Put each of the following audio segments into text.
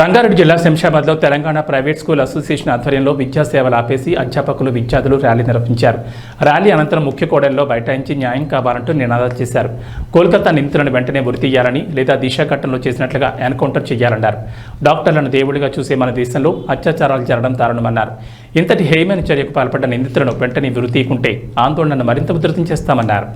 రంగారెడ్డి జిల్లా శంషాబాద్లో Telangana private school association ఆధ్వర్యంలో విద్యా సేవలు ఆపేసి అధ్యాపకులు విద్యార్థులు ర్యాలీ నిర్వహించారు. ర్యాలీ అనంతరం ముఖ్య కూడలిలో బైఠాయించి న్యాయం కావాలంటూ నినాదాలు చేశారు. కోల్కతా నిందితులను వెంటనే ఉరితీయాలని లేదా దిశ ఘట్టంలో చేసినట్లుగా ఎన్కౌంటర్ చేయాలన్నారు. డాక్టర్లను దేవుడిగా చూసే మన దేశంలో అత్యాచారాలు జరగడం దారుణమన్నారు. ఇంతటి హేయమైన చర్యకు పాల్పడ్డ నిందితులను వెంటనే ఉరితీయకుంటే ఆందోళనను మరింత ఉధృతం చేస్తామన్నారు.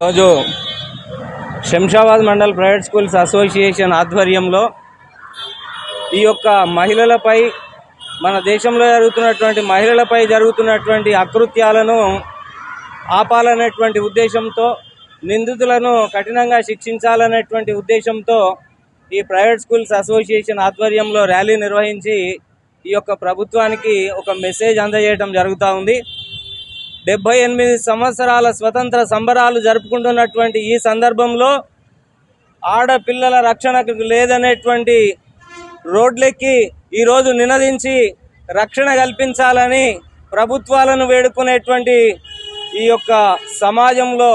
రోజు Shamshabad mandal private schools association ఆధ్వర్యంలో ఈ యొక్క మహిళలపై, మన దేశంలో జరుగుతున్నటువంటి మహిళలపై జరుగుతున్నటువంటి అకృత్యాలను ఆపాలనేటువంటి ఉద్దేశంతో, నిందితులను కఠినంగా శిక్షించాలనేటువంటి ఉద్దేశంతో ఈ ప్రైవేట్ స్కూల్స్ అసోసియేషన్ ఆధ్వర్యంలో ర్యాలీ నిర్వహించి ఈ యొక్క ప్రభుత్వానికి ఒక మెసేజ్ అందజేయడం జరుగుతూ ఉంది. 78 సంవత్సరాల స్వతంత్ర సంబరాలు జరుపుకుంటున్నటువంటి ఈ సందర్భంలో ఆడపిల్లల రక్షణకు లేదనేటువంటి రోడ్లెక్కి ఈరోజు నినదించి రక్షణ కల్పించాలని ప్రభుత్వాలను వేడుకునేటువంటి ఈ యొక్క సమాజంలో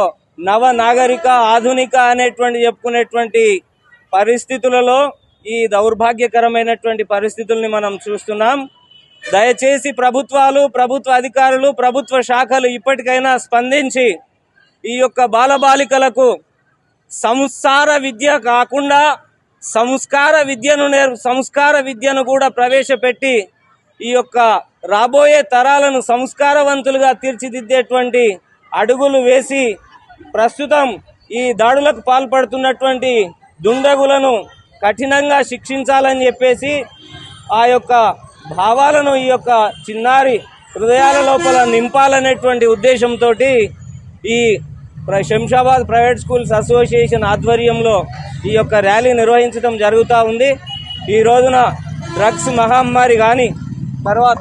నవనాగరిక, ఆధునిక అనేటువంటి చెప్పుకునేటువంటి పరిస్థితులలో ఈ దౌర్భాగ్యకరమైనటువంటి పరిస్థితుల్ని మనం చూస్తున్నాం. దయచేసి ప్రభుత్వాలు, ప్రభుత్వ అధికారులు, ప్రభుత్వ శాఖలు ఇప్పటికైనా స్పందించి ఈ యొక్క బాలబాలికలకు సంస్కార విద్య కాకుండా సంస్కార విద్యను కూడా ప్రవేశపెట్టి ఈ యొక్క రాబోయే తరాలను సంస్కారవంతులుగా తీర్చిదిద్దేటువంటి అడుగులు వేసి ప్రస్తుతం ఈ దాడులకు పాల్పడుతున్నటువంటి దుండగులను కఠినంగా శిక్షించాలని చెప్పేసి ఆ యొక్క భావాలను ఈ యొక్క చిన్నారి హృదయాల లోపల నింపాలనేటువంటి ఉద్దేశంతో ఈ శంషాబాద్ ప్రైవేట్ స్కూల్స్ అసోసియేషన్ ఆధ్వర్యంలో ఈ యొక్క ర్యాలీ నిర్వహించడం జరుగుతూ ఉంది. ఈ రోజున డ్రగ్స్ మహమ్మారి కానీ, తర్వాత